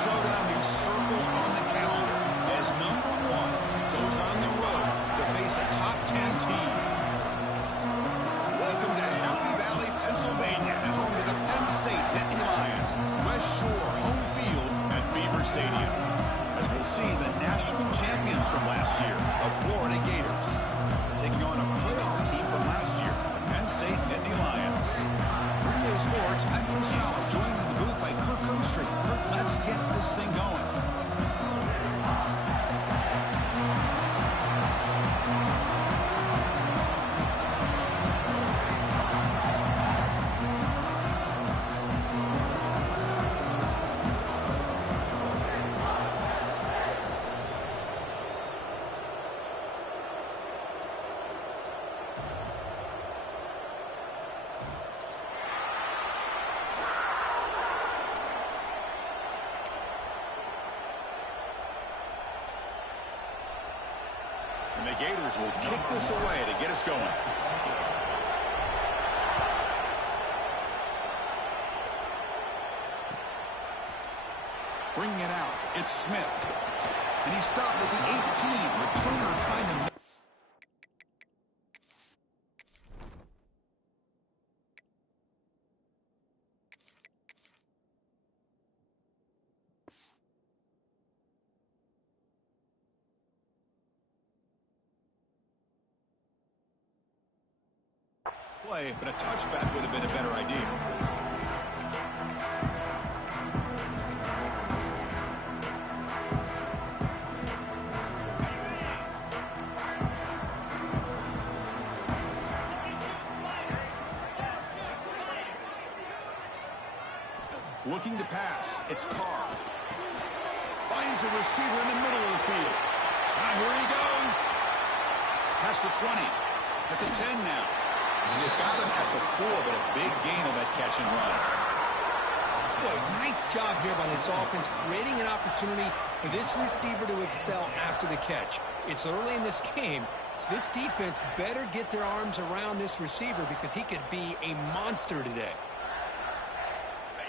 showdown we've circled on the calendar as number 1 goes on the road to face a top 10 team. Welcome to Happy Valley, Pennsylvania, and home to the Penn State Nittany Lions. West Shore home field at Beaver Stadium. As we'll see the national champions from last year, the Florida Gators, taking on a playoff team from last year, the Penn State Nittany Lions. Relay Sports, I'm Chris Fowler, joined in the booth by Kirk Hermstreet. Kirk, let's get this thing going. And the Gators will kick this away to get us going. Bringing it out, it's Smith. And he stopped at the 18. Returner trying to... play, but a touchback would have been a better idea. Looking to pass, it's Carr. Finds a receiver in the middle of the field. And here he goes. Past the 20, at the 10 now. And they've got him at the 4, but a big gain on that catch and run. Boy, nice job here by this offense, creating an opportunity for this receiver to excel after the catch. It's early in this game, so this defense better get their arms around this receiver because he could be a monster today.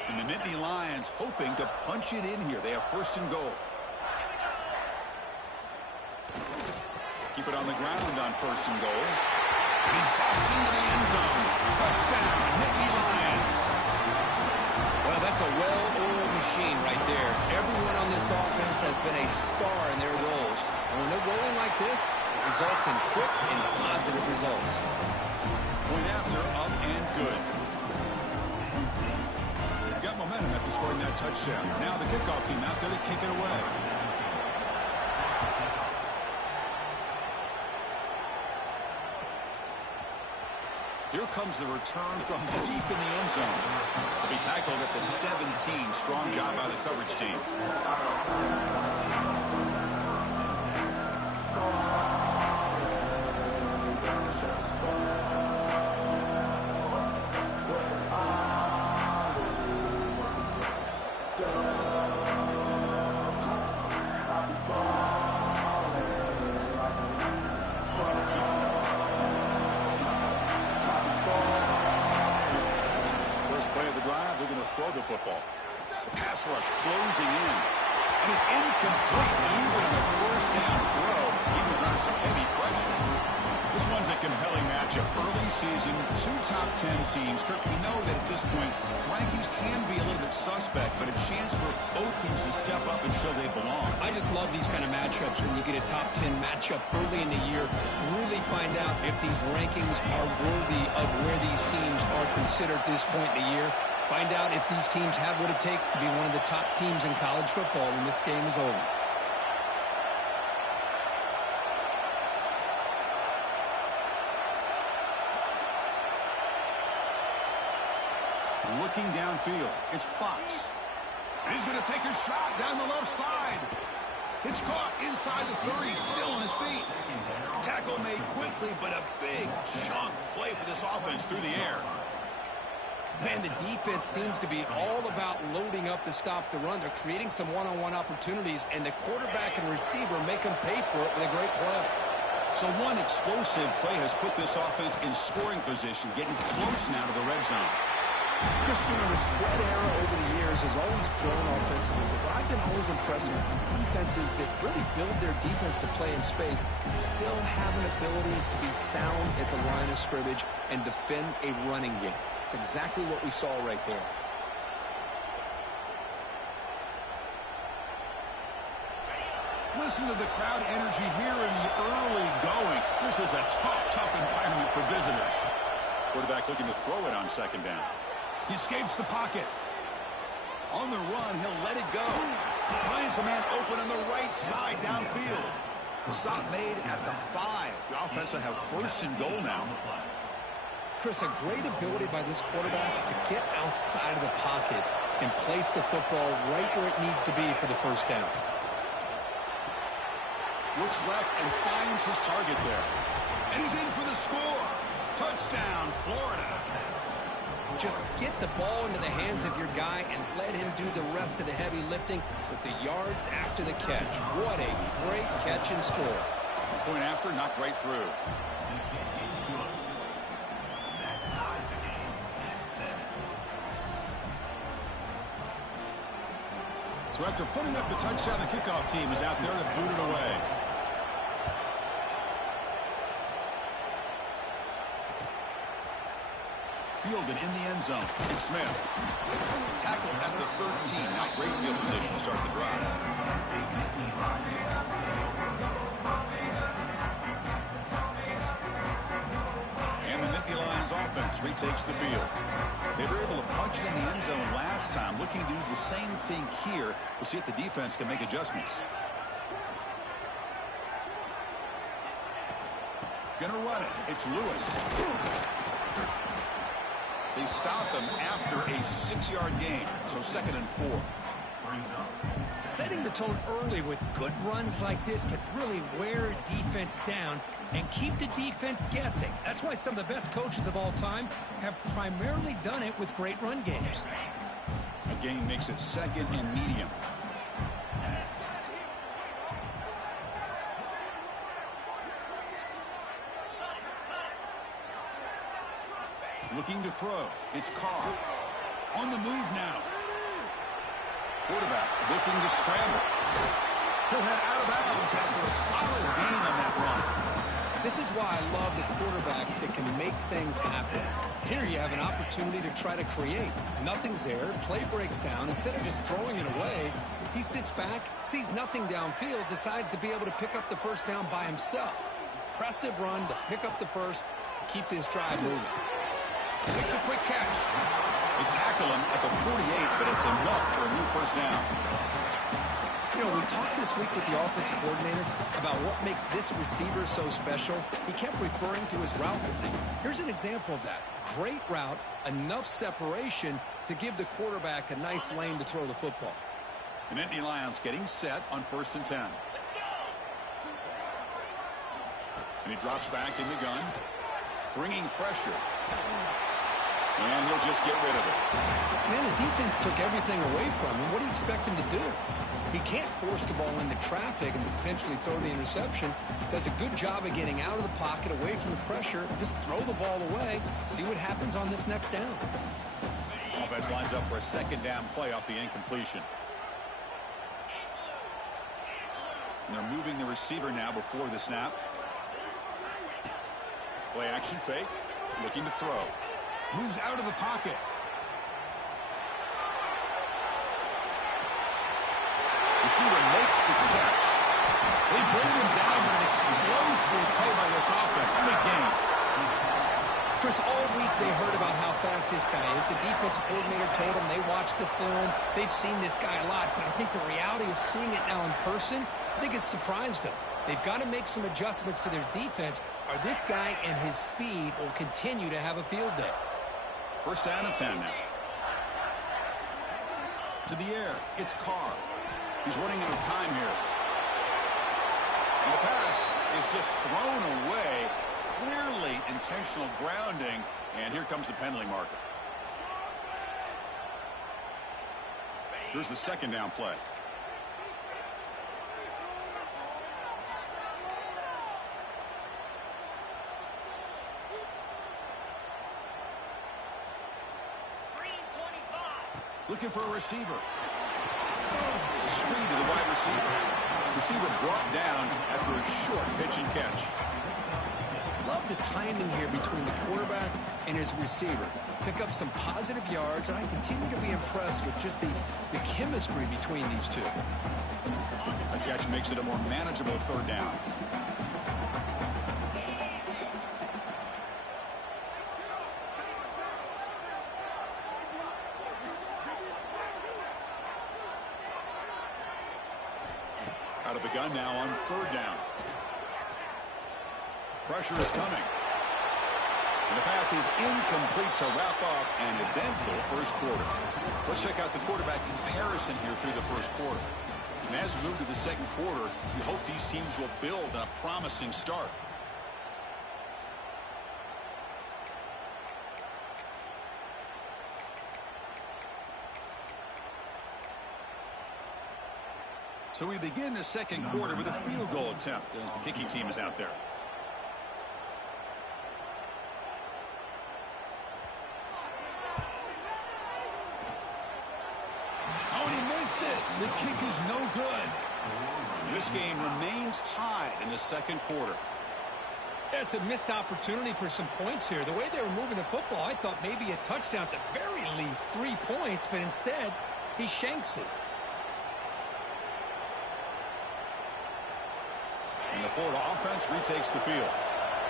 And the Nittany Lions hoping to punch it in here. They have first and goal. Keep it on the ground on first and goal. And he busts into the end zone. Touchdown, Nittany Lions. Well, that's a well-oiled machine right there. Everyone on this offense has been a star in their roles. And when they're rolling like this, it results in quick and positive results. Point after, up and good. Got momentum after scoring that touchdown. Now the kickoff team out there to kick it away. Here comes the return from deep in the end zone. He'll be tackled at the 17. Strong job by the coverage team. Throw the football. The pass rush closing in. And it's incomplete even on the first down throw. He was under some heavy pressure. This one's a compelling matchup. Early season, 2 top 10 teams. Kirk, we know that at this point, rankings can be a little bit suspect, but a chance for both teams to step up and show they belong. I just love these kind of matchups when you get a top 10 matchup early in the year. Really find out if these rankings are worthy of where these teams are considered at this point in the year. Find out if these teams have what it takes to be one of the top teams in college football when this game is over. Looking downfield, it's Fox. And he's going to take a shot down the left side. It's caught inside the 30, still on his feet. Tackle made quickly, but a big chunk play for this offense through the air. Man, the defense seems to be all about loading up to stop the run. They're creating some one-on-one opportunities, and the quarterback and receiver make them pay for it with a great play. So one explosive play has put this offense in scoring position, getting close now to the red zone. Christian, the spread era over the years has always grown offensively, but what I've been always impressed with defenses that really build their defense to play in space still have an ability to be sound at the line of scrimmage and defend a running game. It's exactly what we saw right there. Listen to the crowd energy here in the early going. This is a tough environment for visitors. Quarterback looking to throw it on second down. He escapes the pocket. On the run, he'll let it go. Finds a man open on the right side downfield. The stop made at the 5. The offense will have first and goal now. Chris, a great ability by this quarterback to get outside of the pocket and place the football right where it needs to be for the first down. Looks left and finds his target there. And he's in for the score. Touchdown, Florida. Just get the ball into the hands of your guy and let him do the rest of the heavy lifting with the yards after the catch. What a great catch and score. Point after, knocked right through. So after putting up the touchdown, the kickoff team is out there to boot it away. Fielded in the end zone. It's Smith. Tackled at the 13. Not great field position to start the drive. And the Nittany Lions offense retakes the field. They were able to punch it in the end zone last time. Looking to do the same thing here. We'll see if the defense can make adjustments. Gonna run it. It's Lewis. They stop him after a 6-yard gain, so 2nd and 4. Setting the tone early with good runs like this can really wear a defense down and keep the defense guessing. That's why some of the best coaches of all time have primarily done it with great run games. A gain makes it 2nd and medium. Looking to throw. It's Carr. On the move now. Quarterback looking to scramble. He'll head out of bounds after a solid gain on that run. This is why I love the quarterbacks that can make things happen. Here you have an opportunity to try to create. Nothing's there. Play breaks down. Instead of just throwing it away, he sits back, sees nothing downfield, decides to be able to pick up the first down by himself. Impressive run to pick up the first, keep this drive moving. Makes a quick catch. They tackle him at the 48, but it's enough for a new first down. You know, we talked this week with the offensive coordinator about what makes this receiver so special. He kept referring to his route running. Here's an example of that. Great route, enough separation to give the quarterback a nice lane to throw the football. The Nittany Lions getting set on 1st and 10. And he drops back in the gun, bringing pressure. And he'll just get rid of it. Man, the defense took everything away from him. What do you expect him to do? He can't force the ball into traffic and potentially throw the interception. Does a good job of getting out of the pocket, away from the pressure. Just throw the ball away. See what happens on this next down. Offense lines up for a 2nd down play off the incompletion. And they're moving the receiver now before the snap. Play action fake. Looking to throw. Moves out of the pocket. Receiver makes the catch. They bring him down with an explosive play by this offense. Big game. Chris, all week they heard about how fast this guy is. The defensive coordinator told them they watched the film. They've seen this guy a lot, but I think the reality is seeing it now in person, I think it's surprised them. They've got to make some adjustments to their defense, or this guy and his speed will continue to have a field day. 1st down and 10 now. To the air, it's Carr. He's running out of time here. And the pass is just thrown away. Clearly intentional grounding. And here comes the penalty marker. Here's the 2nd down play. Looking for a receiver. Screen to the wide receiver. Receiver brought down after a short pitch and catch. Love the timing here between the quarterback and his receiver. Pick up some positive yards, and I continue to be impressed with just the chemistry between these two. A catch makes it a more manageable third down. Out of the gun now on third down. Pressure is coming. And the pass is incomplete to wrap up an eventful first quarter. Let's check out the quarterback comparison here through the first quarter. And as we move to the second quarter, we hope these teams will build on a promising start. So we begin the second quarter with a field goal attempt as the kicking team is out there. Oh, and he missed it. The kick is no good. This game remains tied in the second quarter. That's a missed opportunity for some points here. The way they were moving the football, I thought maybe a touchdown, at the very least 3 points, but instead he shanks it. And the Florida offense retakes the field.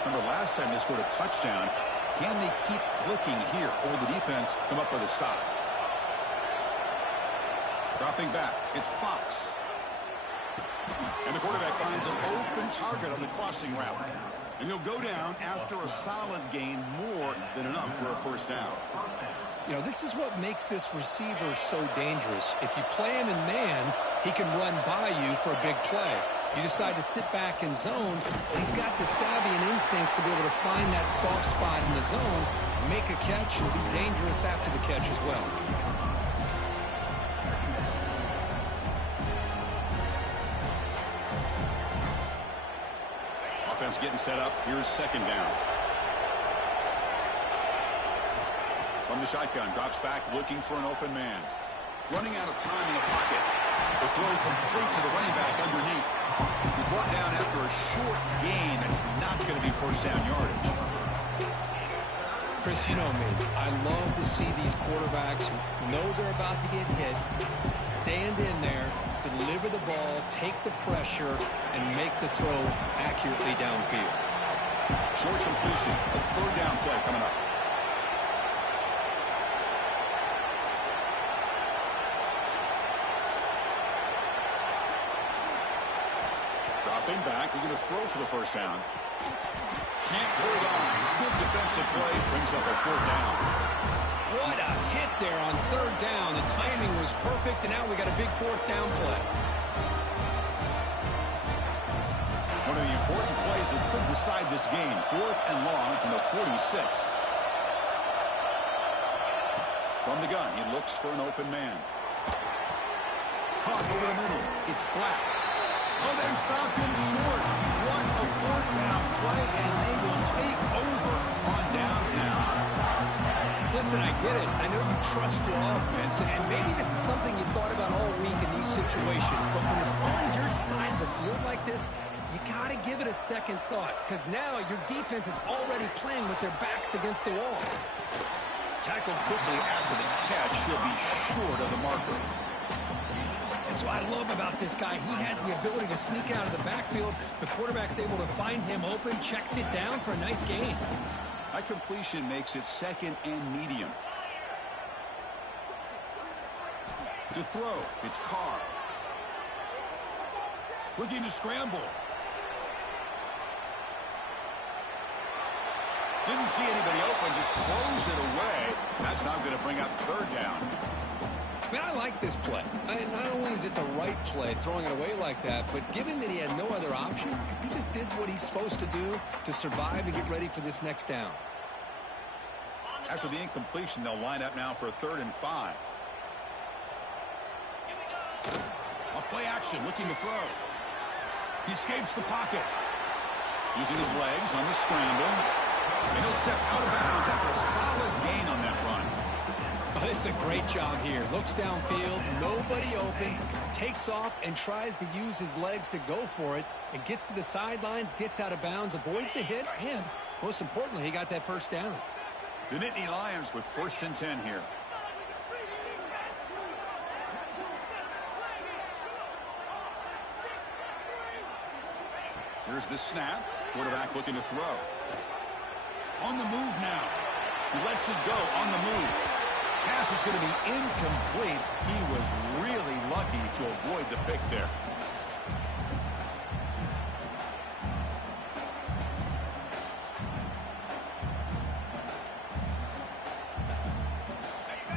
Remember, last time they scored a touchdown. Can they keep clicking here, or the defense come up with a stop? Dropping back, it's Fox. And the quarterback finds an open target on the crossing route. And he'll go down after a solid gain, more than enough for a first down. You know, this is what makes this receiver so dangerous. If you play him in man, he can run by you for a big play. You decide to sit back in zone, he's got the savvy and instincts to be able to find that soft spot in the zone, make a catch, and be dangerous after the catch as well. Offense getting set up. Here's second down. From the shotgun, drops back looking for an open man. Running out of time in the pocket. The throw complete to the running back underneath. He's brought down after a short gain. That's not going to be first down yardage. Chris, you know me. I love to see these quarterbacks who know they're about to get hit, stand in there, deliver the ball, take the pressure, and make the throw accurately downfield. Short completion. A third down play coming up. Dropping back. We're going to throw for the first down. Can't hold on. Good defensive play. Brings up a fourth down. What a hit there on third down. The timing was perfect, and now we got a big fourth down play. One of the important plays that could decide this game. 4th and long from the 46. From the gun, he looks for an open man. Caught over the middle. It's Black. Oh, they've stopped him short. What a fourth down play, and they will take over on downs now. Listen, I get it. I know you trust your offense, and maybe this is something you thought about all week in these situations, but when it's on your side of the field like this, you got to give it a second thought, because now your defense is already playing with their backs against the wall. Tackled quickly after the catch. He'll be short of the marker. That's what I love about this guy. He has the ability to sneak out of the backfield. The quarterback's able to find him open, checks it down for a nice gain. High completion makes it second and medium. To throw, it's Carr. Looking to scramble. Didn't see anybody open, just throws it away. That's not going to bring up third down. I mean, I like this play. Not only is it the right play, throwing it away like that, but given that he had no other option, he just did what he's supposed to do to survive and get ready for this next down. After the incompletion, they'll line up now for a 3rd and 5. A play action, looking to throw. He escapes the pocket. Using his legs on the scramble. And he'll step out of bounds after a solid gain on that run. This Does a great job here. Looks downfield, nobody open, takes off and tries to use his legs to go for it, and gets to the sidelines, gets out of bounds, avoids the hit, and most importantly, he got that first down. The Nittany Lions with 1st and 10 here. Here's the snap. Quarterback looking to throw. On the move now. He lets it go on the move. Pass is going to be incomplete. He was really lucky to avoid the pick there.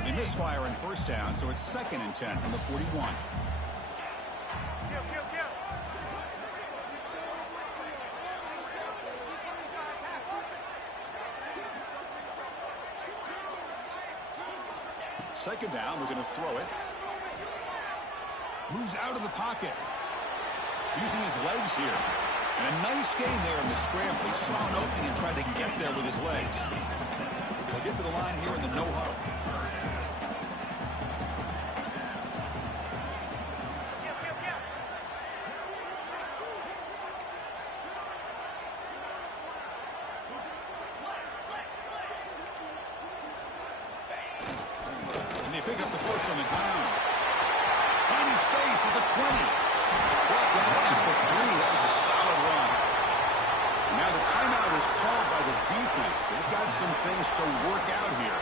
They misfire in 1st down, so it's 2nd and 10 from the 41. Second down, we're going to throw it. Moves out of the pocket. Using his legs here. And a nice gain there in the scramble. He saw an opening and tried to get there with his legs. They'll get to the line here in the no huddle. Pick up the first on the ground. Finding space at the 20. Brought down at the 3. That was a solid run. Now the timeout is called by the defense. They've got some things to work out here.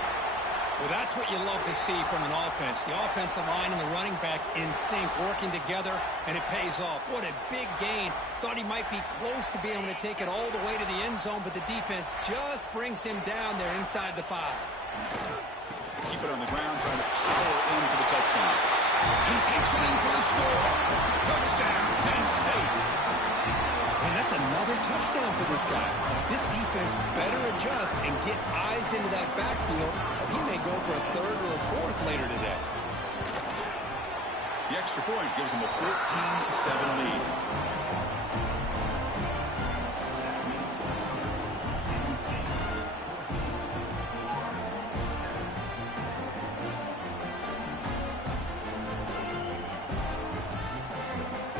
Well, that's what you love to see from an offense. The offensive line and the running back in sync, working together, and it pays off. What a big gain. Thought he might be close to being able to take it all the way to the end zone, but the defense just brings him down there inside the 5. Keep it on the ground, trying to power in for the touchdown. And he takes it in for the score. Touchdown, Penn State. And that's another touchdown for this guy. This defense better adjust and get eyes into that backfield. He may go for a 3rd or a 4th later today. The extra point gives him a 14-7 lead.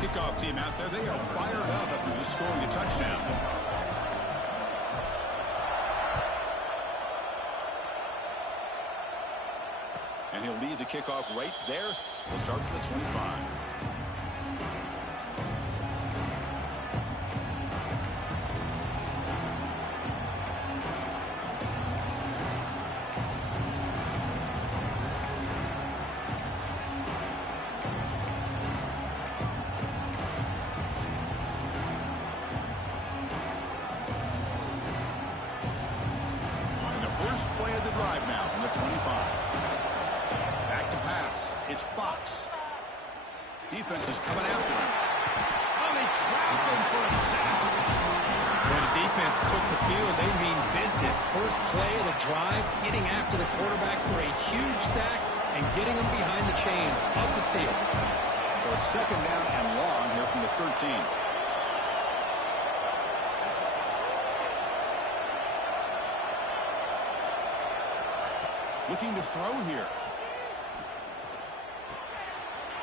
Kickoff team out there. They are fired up after just scoring a touchdown. And he'll lead the kickoff right there. We'll start from the 25. First play of the drive now from the 25. Back to pass. It's Fox. Defense is coming after him. Oh, they trap him for a sack. When the defense took the field, they mean business. First play of the drive, hitting after the quarterback for a huge sack and getting him behind the chains up the seal. So it's 2nd down and long here from the 13. Looking to throw here.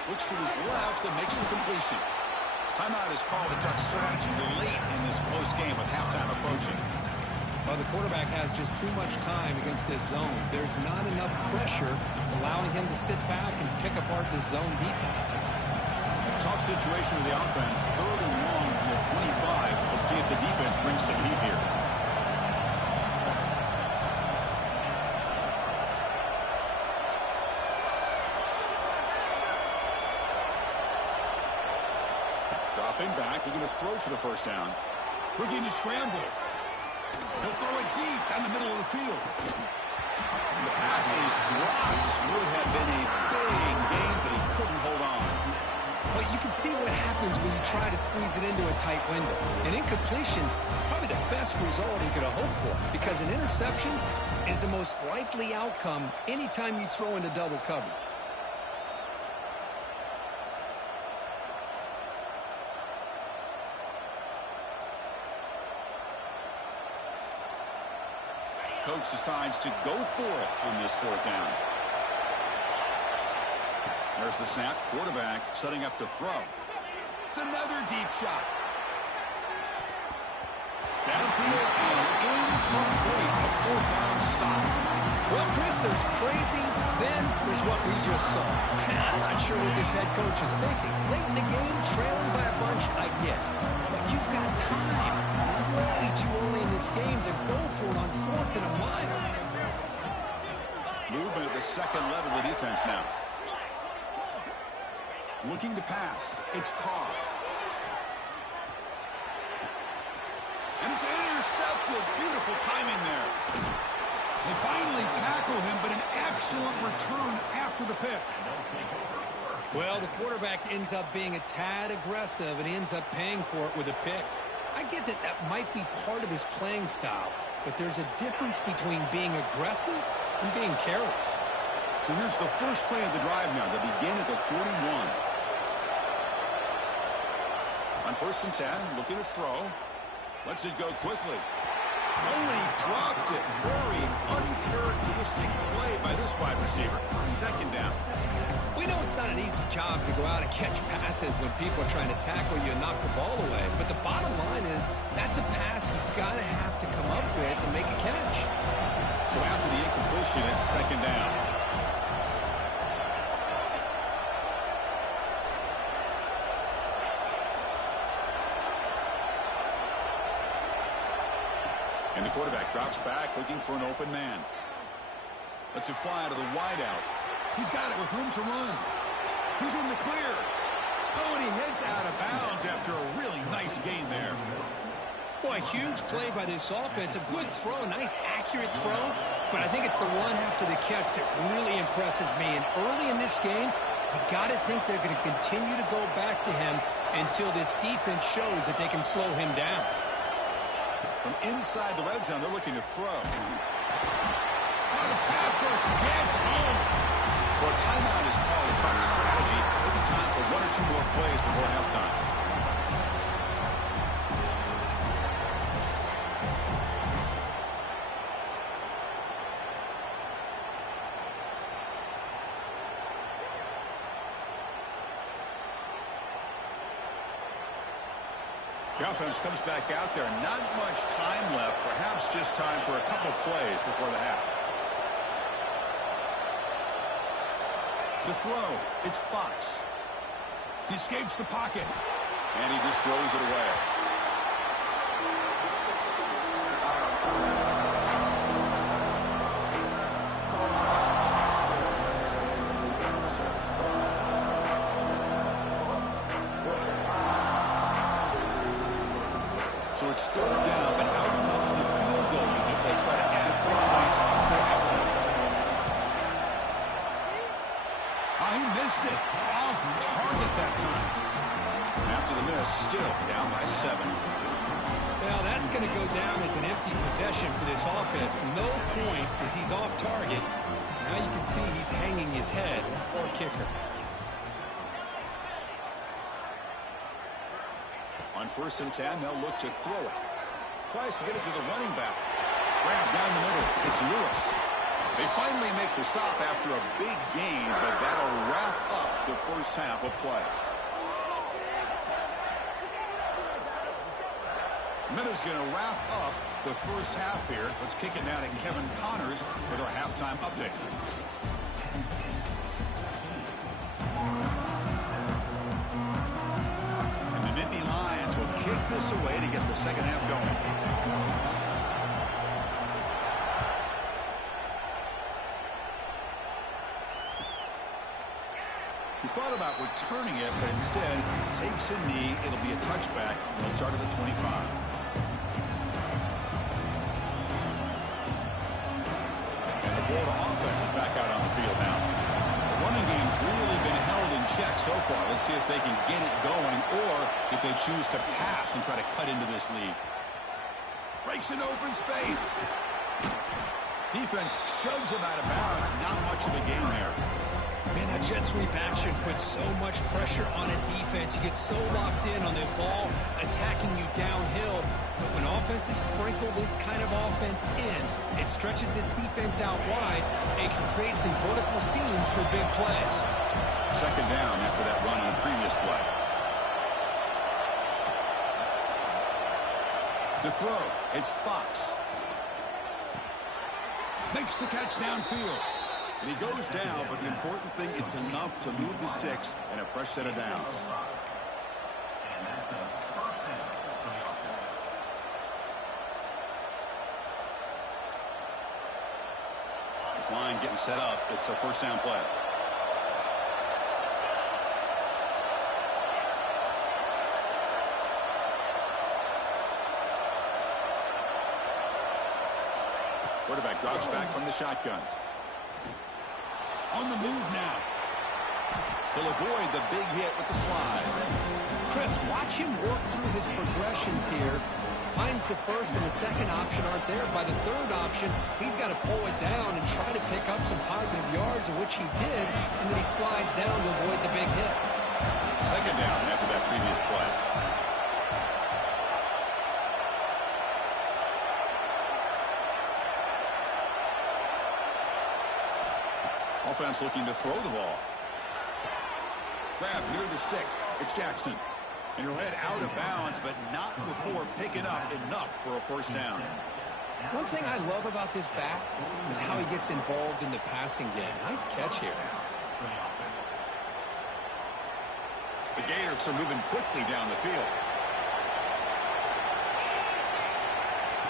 Looks to his left and makes the completion. Timeout is called to talk strategy late in this close game with halftime approaching. Well, the quarterback has just too much time against this zone. There's not enough pressure. It's allowing him to sit back and pick apart the zone defense. Tough situation with the offense. 3rd and long from the 25. Let's see if the defense brings some heat here. Dropping back, they're going to throw for the first down. Looking to scramble. He'll throw it deep down the middle of the field. And the pass is dropped. Would have been a big gain, but he couldn't hold on. But you can see what happens when you try to squeeze it into a tight window. An incompletion is probably the best result he could have hoped for, because an interception is the most likely outcome anytime you throw into double coverage. Coach decides to go for it on this 4th down. There's the snap. Quarterback setting up to throw. It's another deep shot. Downfield and incomplete. A fourth-down stop. Well, Chris, there's crazy, then there's what we just saw. I'm not sure what this head coach is thinking. Late in the game, trailing by a bunch, I get it. But you've got time. Way too early in this game to go for it on 4th and a mile. Movement at the second level of defense now. Looking to pass. It's Carr. And it's intercepted. Beautiful timing there. They finally tackle him, but an excellent return after the pick. Well, the quarterback ends up being a tad aggressive, and he ends up paying for it with a pick. I get that that might be part of his playing style, but there's a difference between being aggressive and being careless. So here's the first play of the drive now. They begin at the 41. On 1st and 10, looking to throw. Lets it go quickly. Oh, and he dropped it. Very uncharacteristic play by this wide receiver. 2nd down. We know it's not an easy job to go out and catch passes when people are trying to tackle you and knock the ball away. But the bottom line is that's a pass you've got to have to come up with and make a catch. So after the incompletion, it's 2nd down. And the quarterback drops back, looking for an open man. Lets it fly to the wideout. He's got it with room to run. He's in the clear. Oh, and he heads out of bounds after a really nice gain there. Boy, huge play by this offense. A good throw, a nice accurate throw. But I think it's the run after the catch that really impresses me. And early in this game, you got to think they're going to continue to go back to him until this defense shows that they can slow him down. From inside the red zone, they're looking to throw. Oh, the pass rush gets home. So a timeout is called to talk strategy. Maybe time for 1 or 2 more plays before halftime. The offense comes back out there. Not much time left. Perhaps just time for a couple plays before the half. To throw, it's Fox. He escapes the pocket. And he just throws it away. So it's 3rd down, but out comes the field goal unit. They'll try to add 3 points before halftime. Oh, he missed it. Off target that time. After the miss, still down by 7. Well, that's going to go down as an empty possession for this offense. No points as he's off target. Now you can see he's hanging his head. Poor kicker. On 1st and 10, they'll look to throw it. Tries to get it to the running back. Grab down the middle. It's Lewis. They finally make the stop after a big gain, but that'll wrap up the first half of play. Minutes going to wrap up the first half here. Let's kick it down to Kevin Connors with our halftime update. And the Nittany Lions will kick this away to get the second half going. He thought about returning it, but instead takes a knee. It'll be a touchback. They'll start at the 25. And the Florida offense is back out on the field now. The running game's really been held in check so far. Let's see if they can get it going or if they choose to pass and try to cut into this lead. Breaks an open space. Defense shoves him out of bounds. Not much of a gain there. Man, that jet sweep action puts so much pressure on a defense. You get so locked in on the ball attacking you downhill. But when offenses sprinkle this kind of offense in, it stretches this defense out wide and can create some vertical seams for big plays. Second down after that run on the previous play. To throw, it's Fox. Makes the catch downfield. And he goes down, but the important thing, it's enough to move the sticks and a fresh set of downs. This line getting set up. It's a first down play. Quarterback drops back from the shotgun. On the move now. He'll avoid the big hit with the slide. Chris, watch him work through his progressions here. Finds the first and the second option aren't there. By the third option, he's got to pull it down and try to pick up some positive yards, which he did, and then he slides down to avoid the big hit. Second down after that previous play. Offense looking to throw the ball. Grab near the sticks. It's Jackson. And he'll head out of bounds, but not before picking up enough for a first down. One thing I love about this back is how he gets involved in the passing game. Nice catch here. The Gators are moving quickly down the field.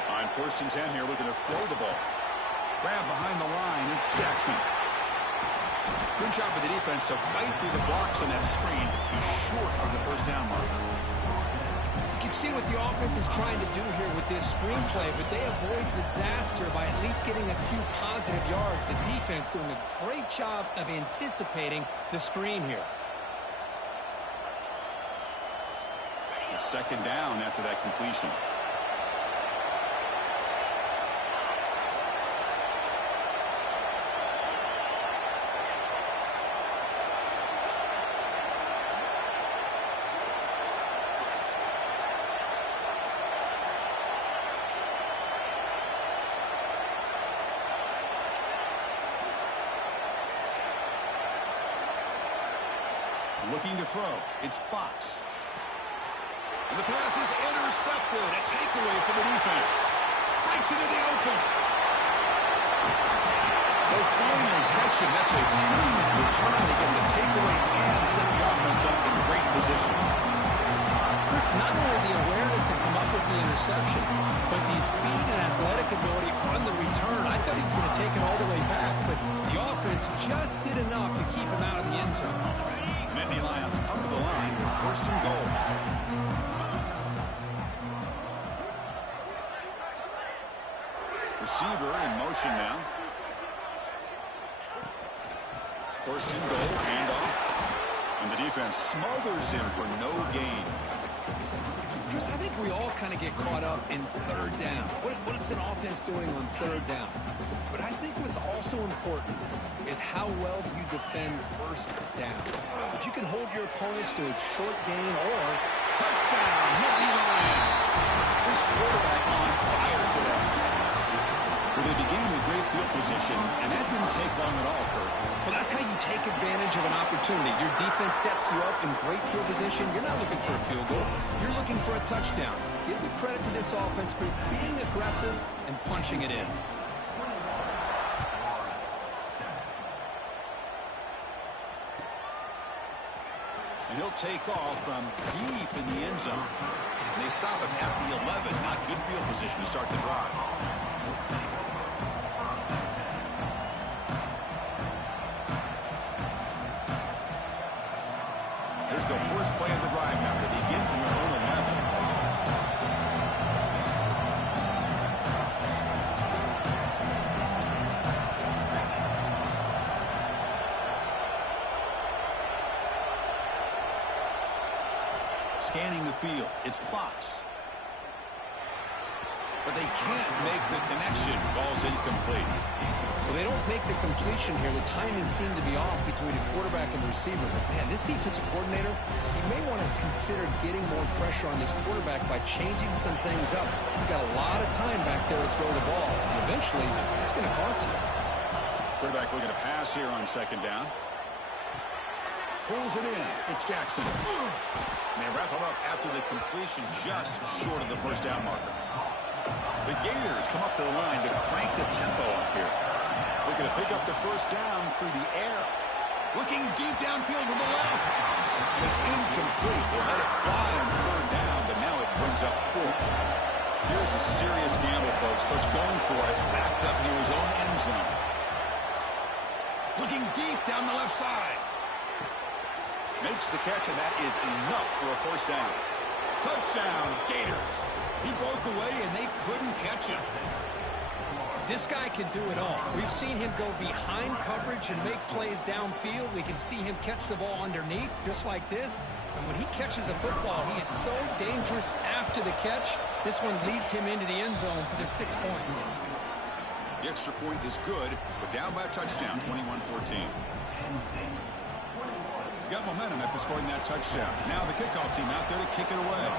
On 1st and 10 here, looking to throw the ball. Grab behind the line. It's Jackson. Good job of the defense to fight through the blocks on that screen. He's short of the first down mark. You can see what the offense is trying to do here with this screenplay, but they avoid disaster by at least getting a few positive yards. The defense doing a great job of anticipating the screen here. Second down after that completion. Looking to throw. It's Fox. And the pass is intercepted. A takeaway for the defense. Breaks into the open. They'll finally catch him. That's a huge return. They get the takeaway and set the offense up in great position. Chris, not only the awareness to come up with the interception, but the speed and athletic ability on the return. I thought he was going to take it all the way back, but the offense just did enough to keep him out of the end zone. Nittany Lions come to the line with 1st and goal. Receiver in motion now. 1st and goal, handoff. And the defense smothers him for no gain. Chris, I think we all kind of get caught up in third down. What is an offense doing on third down? But I think what's also important is how well do you defend first down. If you can hold your opponents to a short gain or touchdown, Nittany Lions. This quarterback on fire today. Well, they began with great field position, and that didn't take long at all, Kurt. Well, that's how you take advantage of an opportunity. Your defense sets you up in great field position. You're not looking for a field goal. You're looking for a touchdown. Give the credit to this offense for being aggressive and punching it in. And he'll take off from deep in the end zone. And they stop him at the 11. Not good field position to start the drive. Here's the first play of the drive now. They begin from their own 11. Scanning the field, it's Fox. But they can't make the connection. Ball's incomplete. Well, they don't make the completion here. The timing seemed to be off between the quarterback and the receiver. But, man, this defensive coordinator, he may want to consider getting more pressure on this quarterback by changing some things up. He's got a lot of time back there to throw the ball. And eventually, it's going to cost you. Quarterback looking to pass here on second down. pulls it in. It's Jackson. And they wrap him up after the completion just short of the first down marker. The Gators come up to the line to crank the tempo up here. Looking to pick up the first down through the air. Looking deep downfield to the left. And it's incomplete. They let it fly on third down, but now it brings up fourth. Here's a serious gamble, folks. Coach going for it, backed up near his own end zone. Looking deep down the left side. Makes the catch, and that is enough for a first down. Touchdown, Gators. He broke away, and they couldn't catch him. This guy can do it all. We've seen him go behind coverage and make plays downfield. We can see him catch the ball underneath, just like this. And when he catches a football, he is so dangerous after the catch. This one leads him into the end zone for the 6 points. The extra point is good, but down by a touchdown, 21-14. Got momentum after scoring that touchdown. Now the kickoff team out there to kick it away.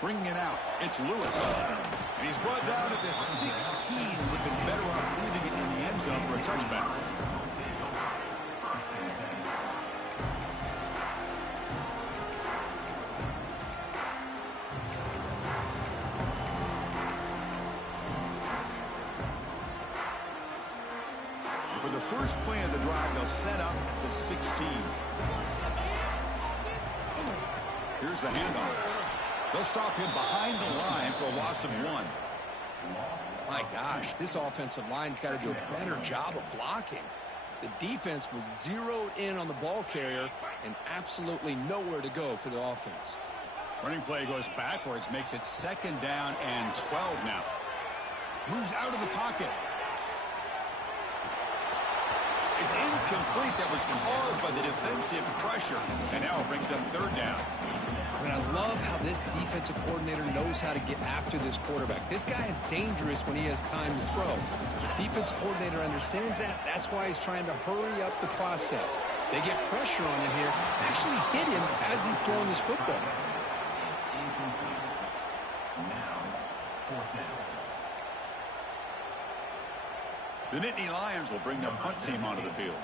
Bringing it out, it's Lewis. And he's brought down at the 16. Would have been better off leaving it in the end zone for a touchback. For the first play of the drive, they'll set up at the 16. Here's the handoff. They'll stop him behind the line for a loss of 1. My gosh, this offensive line's got to do a better job of blocking. The defense was zeroed in on the ball carrier and absolutely nowhere to go for the offense. Running play goes backwards, makes it 2nd down and 12 now. Moves out of the pocket. It's incomplete. That was caused by the defensive pressure. And now it brings up 3rd down. But I love how this defensive coordinator knows how to get after this quarterback. This guy is dangerous when he has time to throw. The defensive coordinator understands that. That's why he's trying to hurry up the process. They get pressure on him here. Actually hit him as he's throwing this football. The Nittany Lions will bring the punt team onto the field.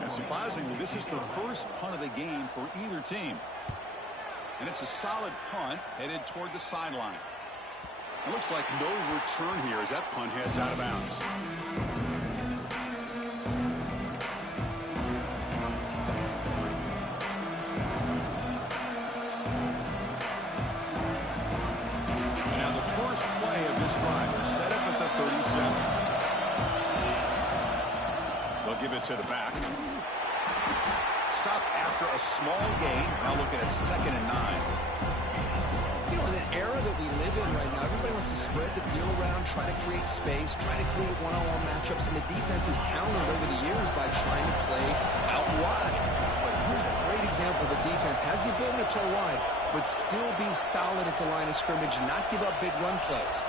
And surprisingly, this is the first punt of the game for either team. And it's a solid punt headed toward the sideline. It looks like no return here as that punt heads out of bounds. And now the first play of this drive is set up at the 37. They'll give it to the back. Stop after a small gain. Now looking at 2nd and 9. You know, in the era that we live in right now, everybody wants to spread the field around, try to create space, try to create one-on-one matchups, and the defense is countered over the years by trying to play out wide. But here's a great example. The defense has the ability to play wide, but still be solid at the line of scrimmage, not give up big run plays.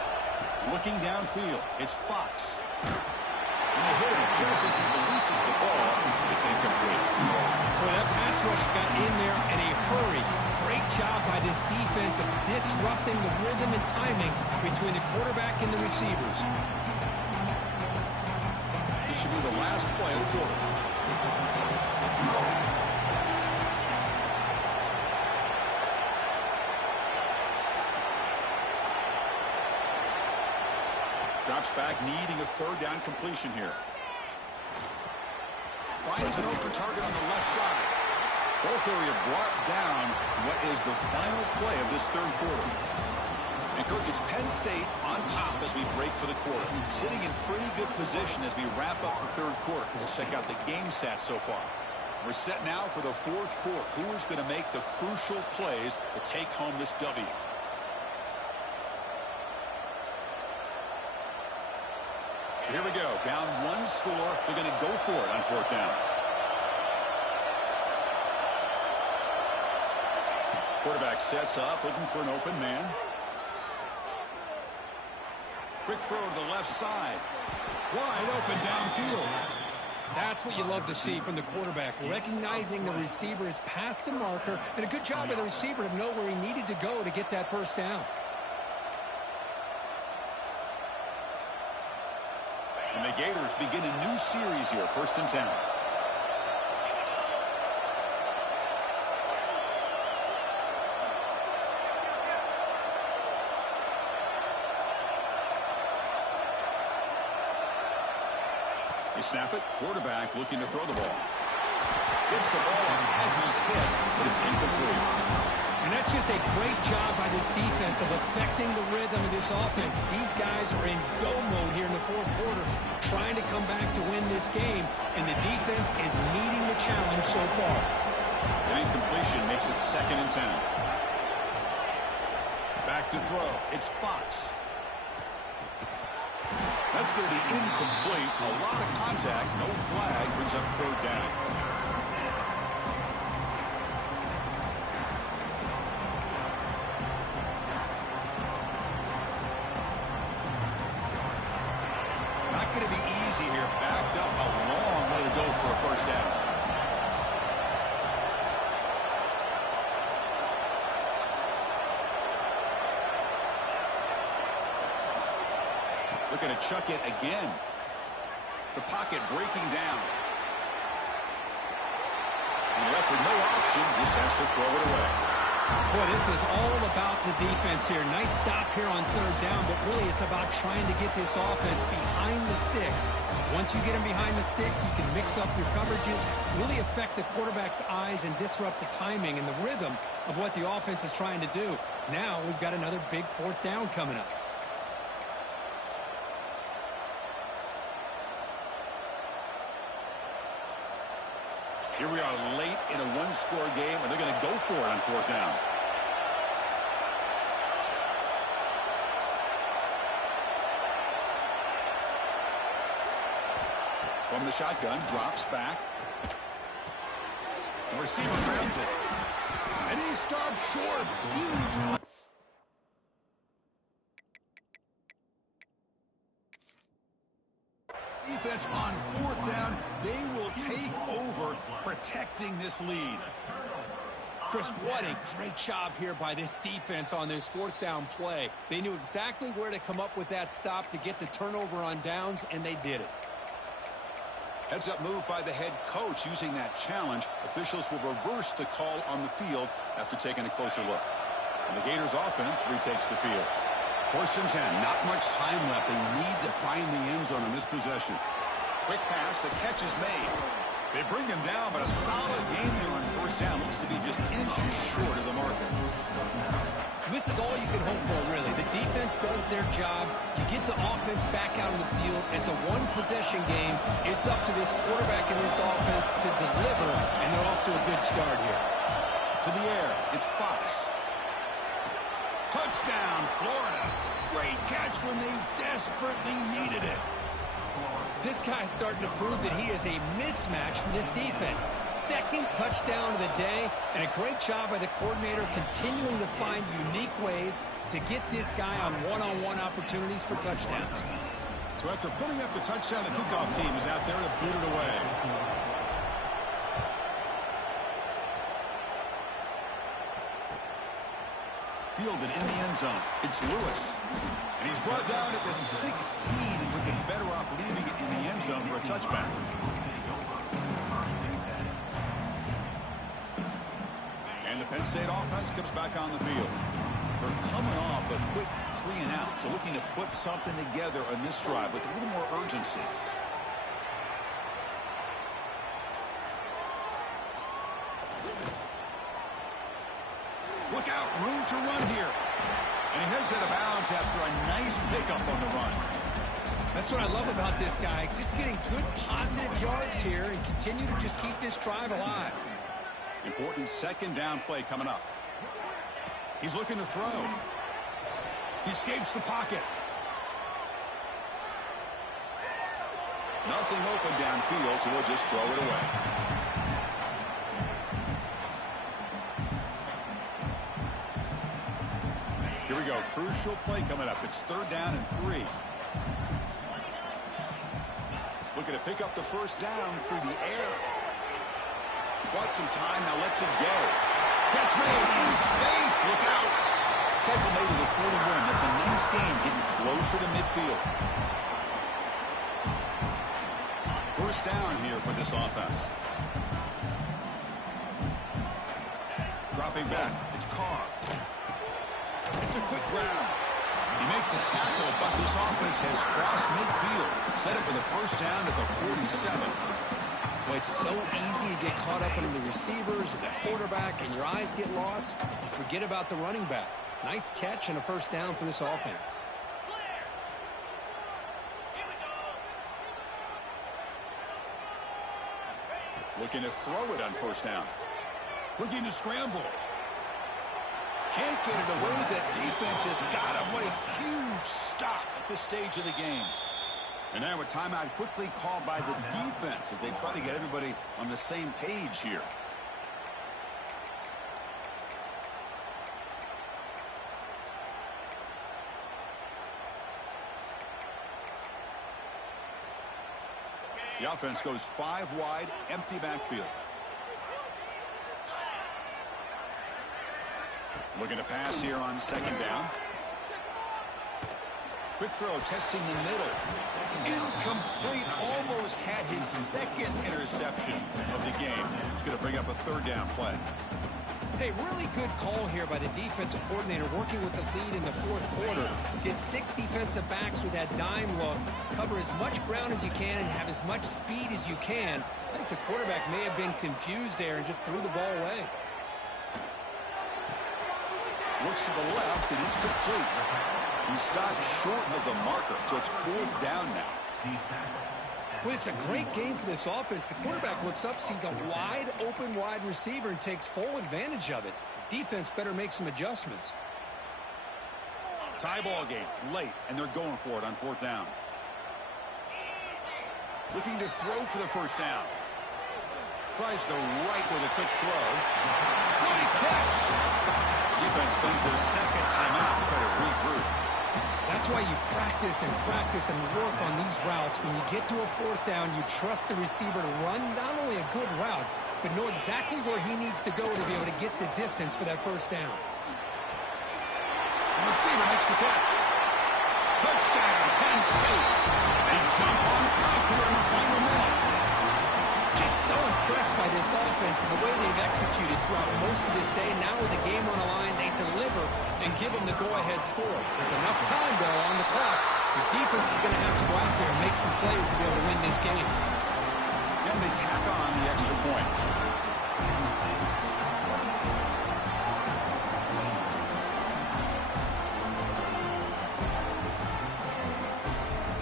Looking downfield, it's Fox. And they hit him just as he releases the ball. It's incomplete. Boy, that pass rush got in there in a hurry. Great job by this defense of disrupting the rhythm and timing between the quarterback and the receivers. This should be the last play of the quarter. Drops back, needing a 3rd down completion here. Finds an open target on the left side. Ball carrier brought down what is the final play of this 3rd quarter. And Kirk, it's Penn State on top as we break for the quarter. Sitting in pretty good position as we wrap up the 3rd quarter. Let's check out the game stats so far. We're set now for the 4th quarter. Who is going to make the crucial plays to take home this W? So here we go. Down 1 score. They're going to go for it on 4th down. Quarterback sets up, looking for an open man. Quick throw to the left side. Wide open downfield. That's what you love to see from the quarterback, recognizing the receiver is past the marker, and a good job by the receiver to know where he needed to go to get that first down. And the Gators begin a new series here, 1st and 10. They snap it. Quarterback looking to throw the ball. Gets the ball on as he's hit, but it's incomplete. And that's just a great job by this defense of affecting the rhythm of this offense. These guys are in go mode here in the 4th quarter, trying to come back to win this game, and the defense is meeting the challenge so far. An incompletion makes it 2nd and 10. Back to throw. It's Fox. That's going to be incomplete. A lot of contact. No flag. Brings up 3rd down. Not going to be easy here. Backed up a long way to go for a 1st down. Looking to chuck it again. The pocket breaking down. And left with no option, just has to throw it away. Boy, this is all about the defense here. Nice stop here on 3rd down, but really it's about trying to get this offense behind the sticks. Once you get them behind the sticks, you can mix up your coverages, really affect the quarterback's eyes and disrupt the timing and the rhythm of what the offense is trying to do. Now we've got another big 4th down coming up. Here we are late in a 1-score game, and they're going to go for it on 4th down. From the shotgun, drops back. The receiver grabs it. And he stops short. Huge. Defense on 4th down. They will take over protecting this lead. Chris, what a great job here by this defense on this 4th down play. They knew exactly where to come up with that stop to get the turnover on downs, and they did it. Heads up move by the head coach using that challenge. Officials will reverse the call on the field after taking a closer look. And the Gators offense retakes the field. 1st and 10, not much time left. They need to find the end zone on this possession. Quick pass, the catch is made. They bring him down, but a solid game there on 1st down. Looks to be just inches short of the marker. This is all you can hope for, really. The defense does their job. You get the offense back out on the field. It's a one-possession game. It's up to this quarterback and this offense to deliver, and they're off to a good start here. To the air, it's Fox. Touchdown, Florida. Great catch when they desperately needed it. This guy's starting to prove that he is a mismatch for this defense. 2nd touchdown of the day, and a great job by the coordinator continuing to find unique ways to get this guy on one-on-one opportunities for touchdowns. So after putting up the touchdown, the kickoff team is out there to boot it away. Fielded in the end zone. It's Lewis. And he's brought down at the 16. Would have been better off leaving it in the end zone for a touchback. And the Penn State offense comes back on the field. They're coming off a quick 3-and-out, so looking to put something together on this drive with a little more urgency. Look out, room to run here. And he heads out of bounds after a nice pickup on the run. That's what I love about this guy. Just getting good positive yards here and continue to just keep this drive alive. Important 2nd down play coming up. He's looking to throw. He escapes the pocket. Nothing open downfield, so we'll just throw it away. Here we go. Crucial play coming up. It's 3rd down and 3. Looking to pick up the 1st down through the air. Bought some time, now lets it go. Catch made in space. Look out. Tackle made to the 41. That's a nice game, getting closer to midfield. First down here for this offense. Dropping back, it's Carr. It's a quick grab. You make the tackle, but this offense has crossed midfield. Set up with a first down at the 47. Well, it's so easy to get caught up in the receivers and the quarterback, and your eyes get lost. You forget about the running back. Nice catch and a first down for this offense. Looking to throw it on first down. Looking to scramble. Can't get it away. That defense has got him. What a huge stop at this stage of the game. And now a timeout quickly called by the defense as they try to get everybody on the same page here. The offense goes 5 wide, empty backfield. Looking to pass here on second down. Quick throw, testing the middle. Incomplete, almost had his second interception of the game. It's going to bring up a third down play. Hey, really good call here by the defensive coordinator, working with the lead in the fourth quarter. Get 6 defensive backs with that dime look. Cover as much ground as you can and have as much speed as you can. I think the quarterback may have been confused there and just threw the ball away. Looks to the left, and it's complete. He stopped short of the marker, so it's fourth down now. Boy, it's a great game for this offense. The quarterback looks up, sees a wide-open wide receiver, and takes full advantage of it. Defense better make some adjustments. Tie ball game, late, and they're going for it on fourth down. Looking to throw for the first down. Tries the right with a quick throw. Great catch! Defense spends their second timeout to try to regroup. That's why you practice and work on these routes. When you get to a fourth down, you trust the receiver to run not only a good route, but know exactly where he needs to go to be able to get the distance for that first down. The receiver makes the catch. Touchdown, Penn State. They jump on top here in the final minute. Just so impressed by this offense and the way they've executed throughout most of this day. Now with the game on the line, they deliver and give them the go-ahead score. There's enough time, though, on the clock. The defense is going to have to go out there and make some plays to be able to win this game. And they tack on the extra point.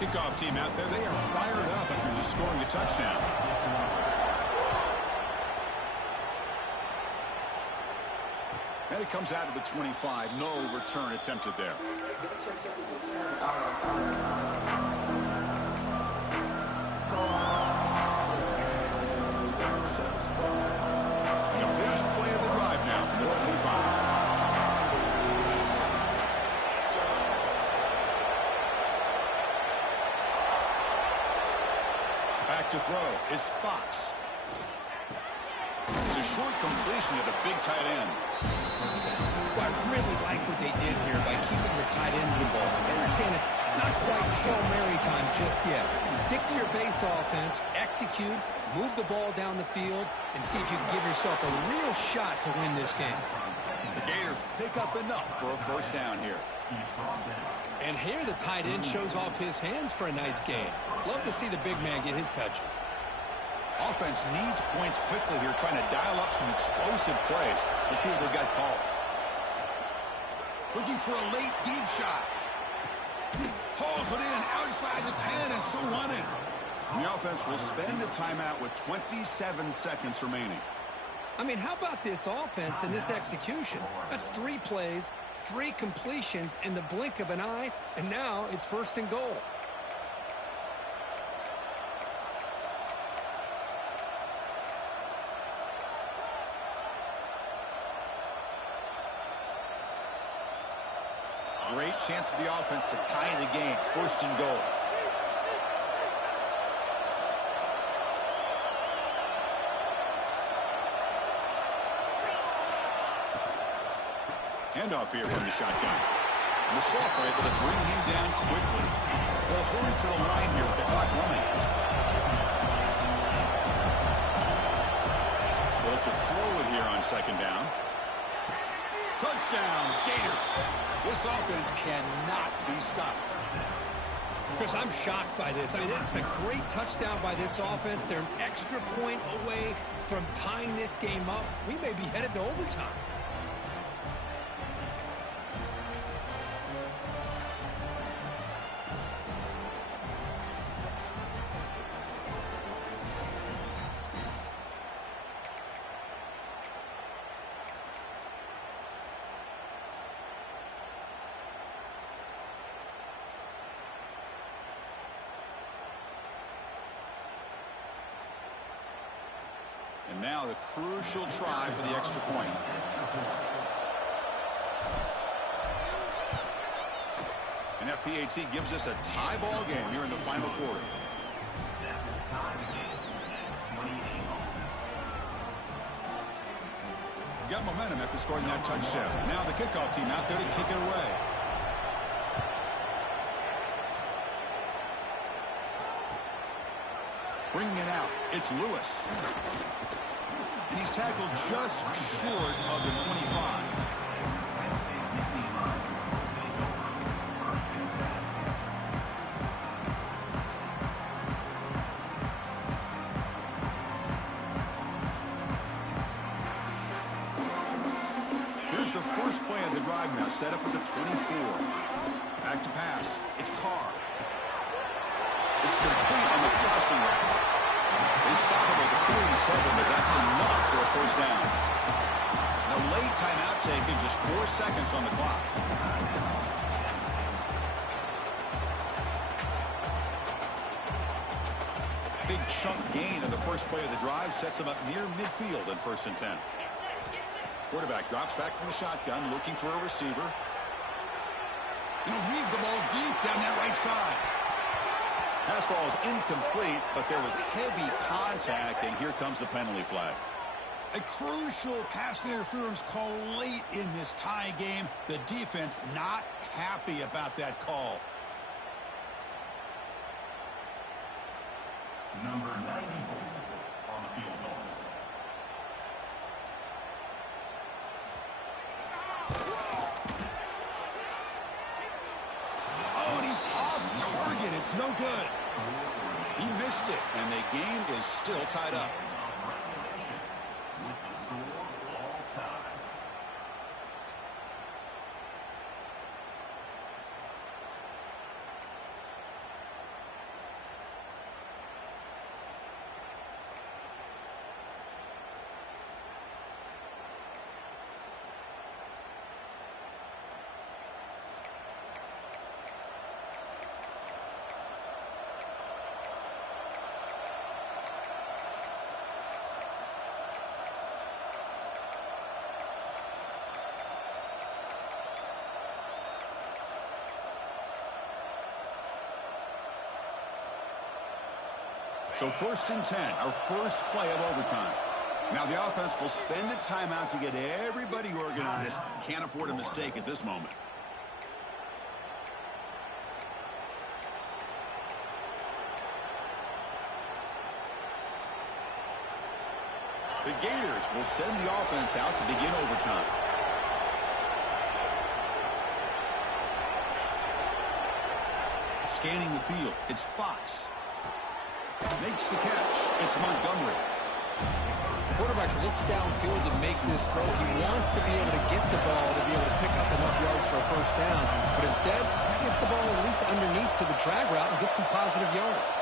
Kickoff team out there, they are fired up after just scoring a touchdown. And it comes out of the 25. No return attempted there. And the first play of the drive now from the 25. Back to throw. It's Fox. It's a short completion to the big tight end. Well, I really like what they did here by keeping the tight ends involved. I understand it's not quite Hail Mary time just yet. Stick to your base offense, execute, move the ball down the field, and see if you can give yourself a real shot to win this game. The Gators pick up enough for a first down here. And here the tight end shows off his hands for a nice game. Love to see the big man get his touches. Offense needs points quickly here, trying to dial up some explosive plays. Let's see what they've got called. Looking for a late deep shot. Hauls it in outside the 10 and still running. The offense will spend a timeout with 27 seconds remaining. I mean, how about this offense and this execution? That's 3 plays, 3 completions in the blink of an eye, and now it's first and goal. Great chance for the offense to tie the game. First and goal. Handoff here from the shotgun. And the Salk are able to bring him down quickly. Well, hurry to the line here with the clock running. They'll look to throw it here on second down. Touchdown, Gators. This offense cannot be stopped. Chris, I'm shocked by this. I mean, this is a great touchdown by this offense. They're an extra point away from tying this game up. We may be headed to overtime. And now the crucial try for the extra point. And that PAT gives us a tie ball game here in the final quarter. Got momentum after scoring that touchdown. Now the kickoff team out there to kick it away. Bringing it out, it's Lewis. And he's tackled just short of the 25. Here's the first play of the drive now, set up at the 24. Back to pass, it's Carr. It's complete on the crossing route. They stop him at the 37, but that's enough for a first down. A late timeout taken, just 4 seconds on the clock. Big chunk gain of the first play of the drive sets him up near midfield in 1st and 10. Quarterback drops back from the shotgun, looking for a receiver. And he'll leave the ball deep down that right side. Pass ball is incomplete, but there was heavy contact, and here comes the penalty flag. A crucial pass interference call late in this tie game. The defense not happy about that call. Number 94 on the field goal. Oh, and he's off target. It's no good. He missed it, and the game is still tied up. So 1st and 10, our first play of overtime. Now the offense will spend a timeout to get everybody organized. Can't afford a mistake at this moment. The Gators will send the offense out to begin overtime. Scanning the field, it's Fox. Makes the catch. It's Montgomery. The quarterback looks downfield to make this throw. He wants to be able to get the ball to be able to pick up enough yards for a first down. But instead, he gets the ball at least underneath to the drag route and gets some positive yards.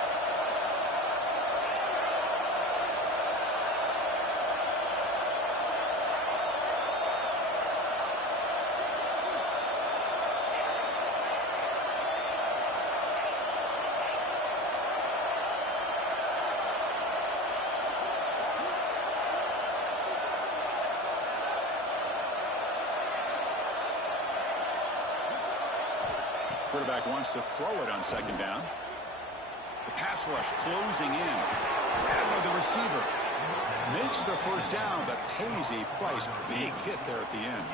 Quarterback wants to throw it on second down. The pass rush closing in. Grabbed by the receiver. Makes the first down, but pays a price. Big hit there at the end.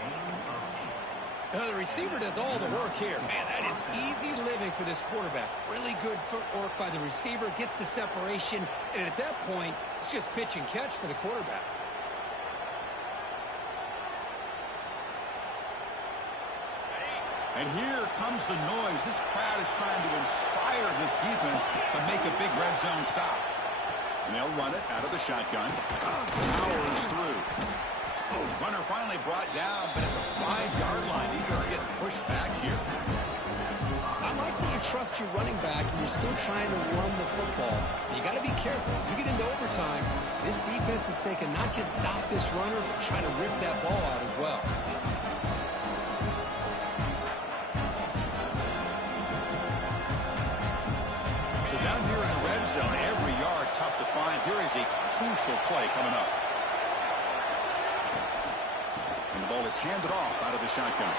The receiver does all the work here. Man, that is easy living for this quarterback. Really good footwork by the receiver, gets the separation, and at that point, it's just pitch and catch for the quarterback. And here comes the noise. This crowd is trying to inspire this defense to make a big red zone stop. And they'll run it out of the shotgun. Powers through. Runner finally brought down, but at the 5-yard line, defense getting pushed back here. I like that you trust your running back and you're still trying to run the football. You got to be careful. You get into overtime, this defense is thinking not just stop this runner, but try to rip that ball out as well. So down here in the red zone, every yard tough to find. Here is a crucial play coming up. And the ball is handed off out of the shotgun.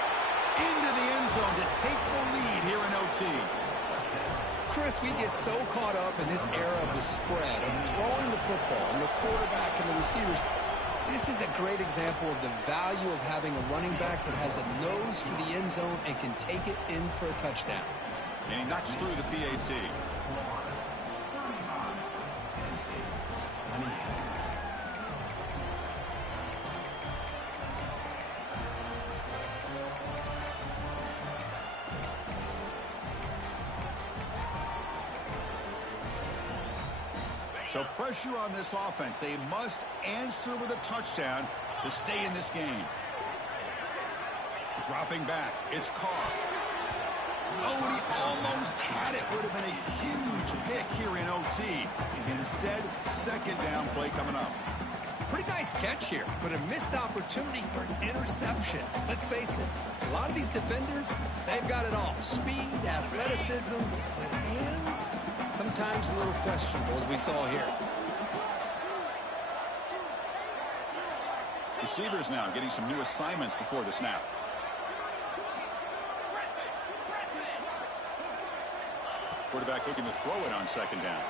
Into the end zone to take the lead here in OT. Chris, we get so caught up in this era of the spread, of throwing the football, and the quarterback and the receivers. This is a great example of the value of having a running back that has a nose for the end zone and can take it in for a touchdown. And he knocks through the PAT. So pressure on this offense. They must answer with a touchdown to stay in this game. Dropping back, it's Carr. Oh, and he almost had it. Would have been a huge pick here in OT. Instead, second down play coming up. Pretty nice catch here, but a missed opportunity for an interception. Let's face it, a lot of these defenders, they've got it all. Speed, athleticism, but hands, sometimes a little questionable, as we saw here. Receivers now getting some new assignments before the snap. Quarterback looking to throw it on second down.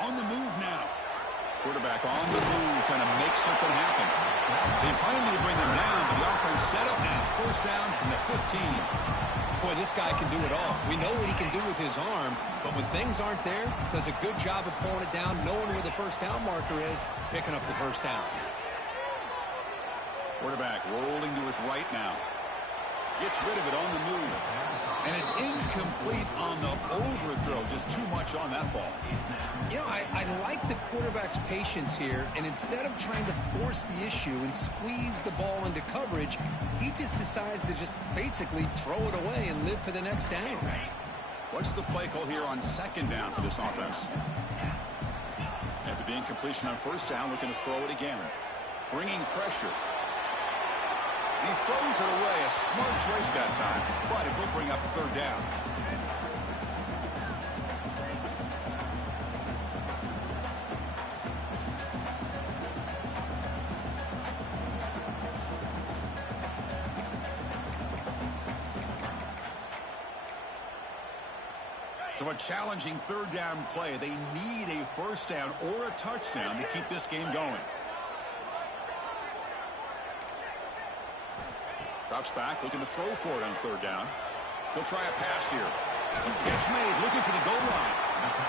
On the move now. Quarterback on the move, trying to make something happen. They finally bring them down, but the offense set up now. First down from the 15. Boy, this guy can do it all. We know what he can do with his arm, but when things aren't there, does a good job of pulling it down, knowing where the first down marker is, picking up the first down. Quarterback rolling to his right now. Gets rid of it on the move. And it's incomplete on the overthrow. Just too much on that ball. You know, I like the quarterback's patience here, and instead of trying to force the issue and squeeze the ball into coverage, he just decides to just basically throw it away and live for the next down. What's the play call here on second down for this offense? After the incompletion on first down, looking to throw it again. Bringing pressure. He throws it away. A smart choice that time, but it will bring up third down. So a challenging third down play. They need a first down or a touchdown to keep this game going. Drops back, looking to throw for it on third down. He'll try a pass here. Catch made, looking for the goal line.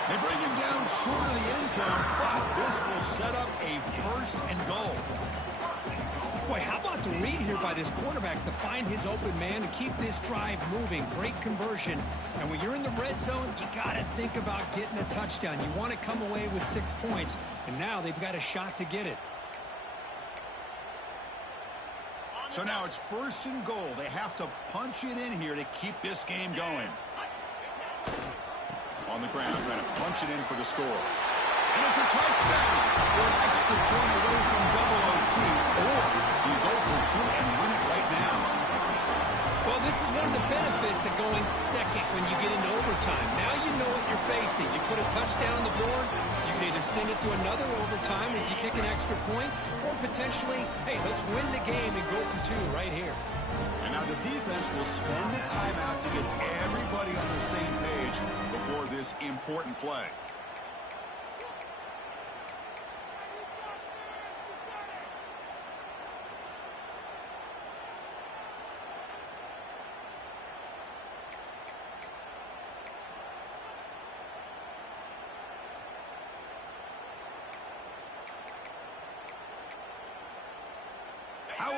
They bring him down short of the end zone, but this will set up a first and goal. Boy, how about the read here by this quarterback to find his open man and keep this drive moving. Great conversion. And when you're in the red zone, you got to think about getting a touchdown. You want to come away with 6 points, and now they've got a shot to get it. So now it's first and goal. They have to punch it in here to keep this game going. On the ground, trying to punch it in for the score. And it's a touchdown. They're an extra point away from double OT. Or you go for two and win it right now. Well, this is one of the benefits of going second when you get into overtime. Now you know what you're facing. You put a touchdown on the board, you can either send it to another overtime if you kick an extra point, or potentially, hey, let's win the game and go for two right here. And now the defense will spend the timeout to get everybody on the same page before this important play.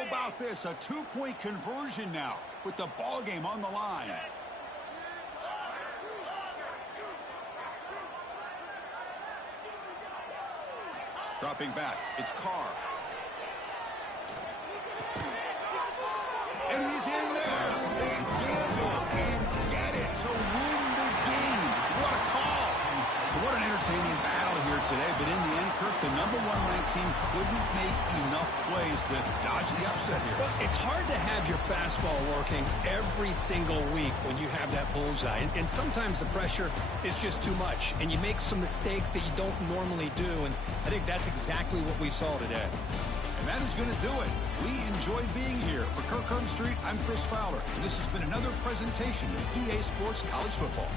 about this? A two-point conversion now with the ball game on the line. Dropping back, it's Carr. And he's in there. They gamble and get it to win the game. What a call. So what an entertaining battle here today. But in the end, Kirk, the #1 ranked team couldn't make enough plays to dodge the upset here. Well, it's hard to have your fastball working every single week when you have that bullseye. And sometimes the pressure is just too much. And you make some mistakes that you don't normally do. And I think that's exactly what we saw today. And that is going to do it. We enjoyed being here. For Kirk Herbstreit, I'm Chris Fowler. And this has been another presentation of EA Sports College Football.